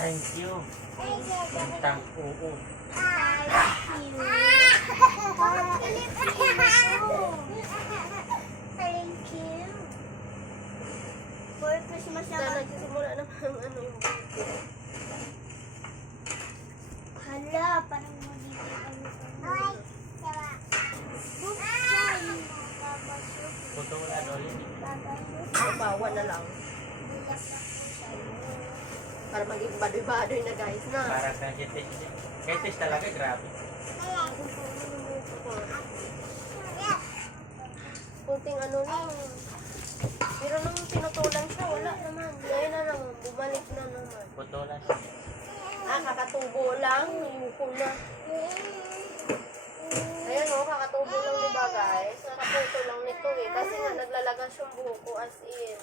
Thank you. Tang uun. Thank you. For Christmas Na naman. nagsisimula naman ang ano yung buko. Hala, parang magiging ano pa. Ay, sawa. Buksan. Babasok. Puto wala doon. Babasok. Bawa na lang. Bilak na po siya. Para maging badoy-badoy na guys na. Para sa kitis. Kitis talaga, grabe. Kunting ano lang. Pero nung tinutulan siya, wala naman. Ngayon na lang, bumalik na naman. Puto lang. Kakatubo lang. Yuko na. Ayan o, kakatubo lang diba guys? Nakaputo lang nito eh. Kasi nga naglalagas yung buko as in.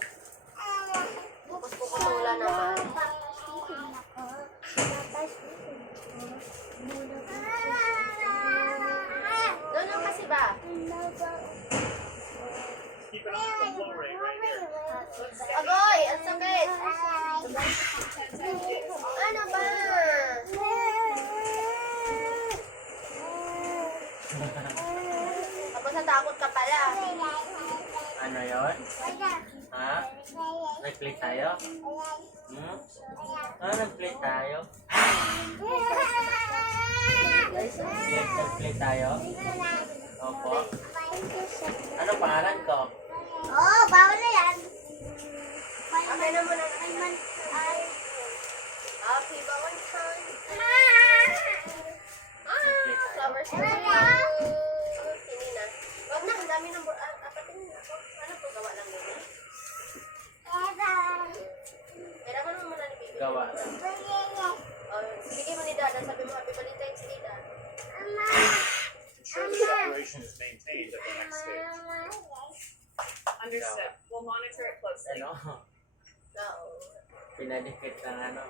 Tapos puputulan naman. Doon lang kasi ba? Agoy! Ang sakit! Ano ba? Tapos natakot ka pala. Ano yon? Ha? Nag-play tayo? Hmm? Ah, nag-play tayo? Nag-play tayo? Opo. Ano pangalan ko? Oh, bawal na yan. Okay na muna. Ay, Happy Valentine. Flowers na Hindi na. Wag na, ang dami ng apatin na ako. Ano po, gawa lang nila? Kaya mo naman muna ni Bibi. Gawa. Bigay mo ni Dada, sabi mo Happy Valentine's Day, Dada. Ensure the separation is maintained at the next stage. Understood. We'll monitor it closely. Ano? Oo. Pinadikit ng ano.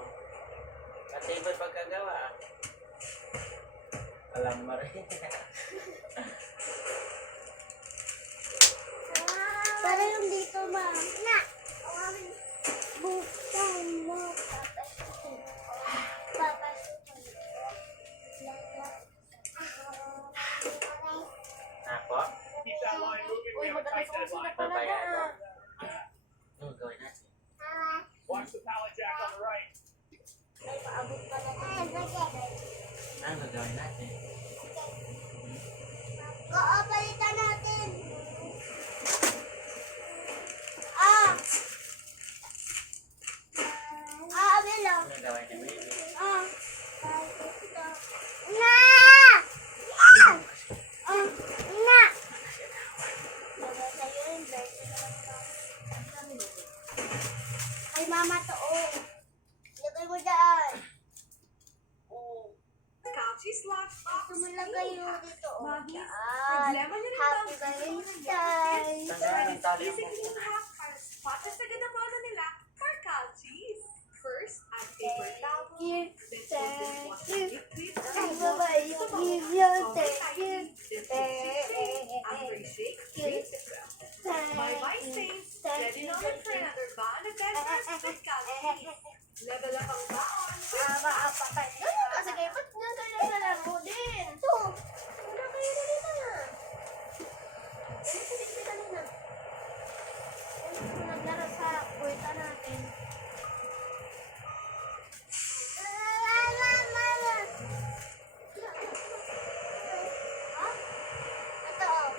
Matibay pagkagawa. Alam mo rin. para yung dito ma. Na. Buksan mo. Papasukin. Papasukin. Ako? Keep that line moving. Uy, We have a madalas tight ako sila deadline. pala Babayan na. Gawin natin. Watch the pallet jack on the right. Ay, paabot pa na. Ano gagawin natin? Oo, palitan natin. Ah! Abelo. Ano gagawin ni baby? Ah! Na! Ah! Na! Ay, mama to, oh. Lagay mo dyan. Oh. Couchies lunchbox. Gusto mo lagay mo dito, oh. Magis, Yan. problema niyo rin Happy ba? Valentine's. Tandaan ang tali Easy mo. clean hack para spotless agad ang bono nila for Couchies. First, add paper towel. you. Then Thank fold this you. one liquid. Ay, babae, you give you. Thank you. After shake, rinse it well. Bye-bye stains. Ready na ulit for another bond of best with Couchies. Level up ang baon. Ganun kasi kayo, ba't nga kayo naglalaro din? Ito. Wala kayo na rin na. Hindi kanina. Naglaro sa puwerta natin. Ito, oh.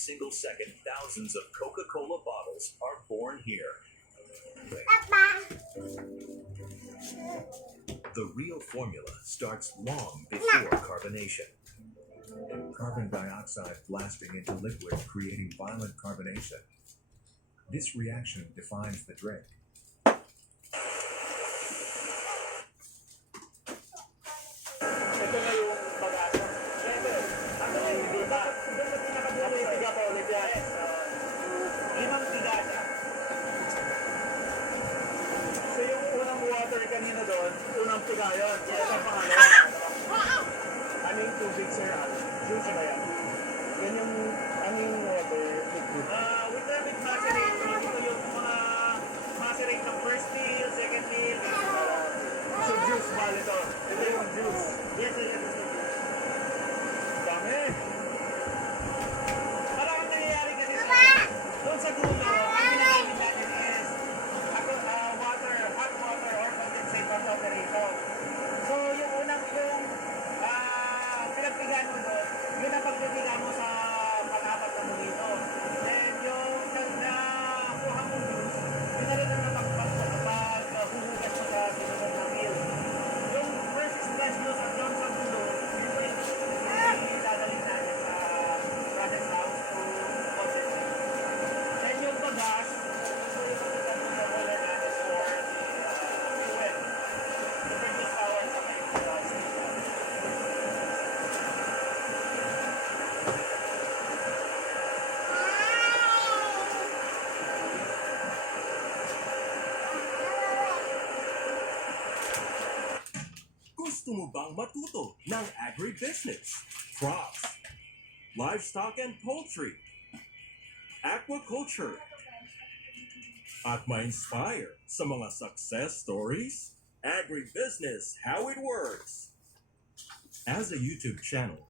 single second, thousands of Coca-Cola bottles are born here. The real formula starts long before carbonation. Carbon dioxide blasting into liquid, creating violent carbonation. This reaction defines the drink. Ito na yung pag-asa. Ano na yung diba? Ano yung tiga pa ulit yan? 5 tiga siya. So yung unang water kanina doon, unang tiga yun. Ito ang pangalawa. Ano yung tubig, sir? Juice ba yan? Yan yung aming water liquid. We term it maceration. Ito yung mga macerate ng first meal, second meal. So juice ba ito? Ito yung juice. Yes, sir. Yes, sir. Dami. Parang ang nangyayari kasi doon sa dulo, ang ginagamit natin is hot water or condensate water operation. So yung unang kung pinagpigaan mo doon, yun ang pagpipigaan mo sa pang-apat na mulito. Then yung nakuha mo juice, yun na rin ang paghuhugas mo sa sinunod na meal. Yung first splash nyo sa doon sa dulo, yun po yung dadalhin natin sa process house to concentrate. Then yung bagas, ito yung pagkitan mo sa boiler natin for fuel. To produce power sa mga exhaust. Gusto mo bang matuto ng agribusiness, crops, livestock and poultry, aquaculture, at ma-inspire sa mga success stories? Agribusiness, how it works. As a YouTube channel,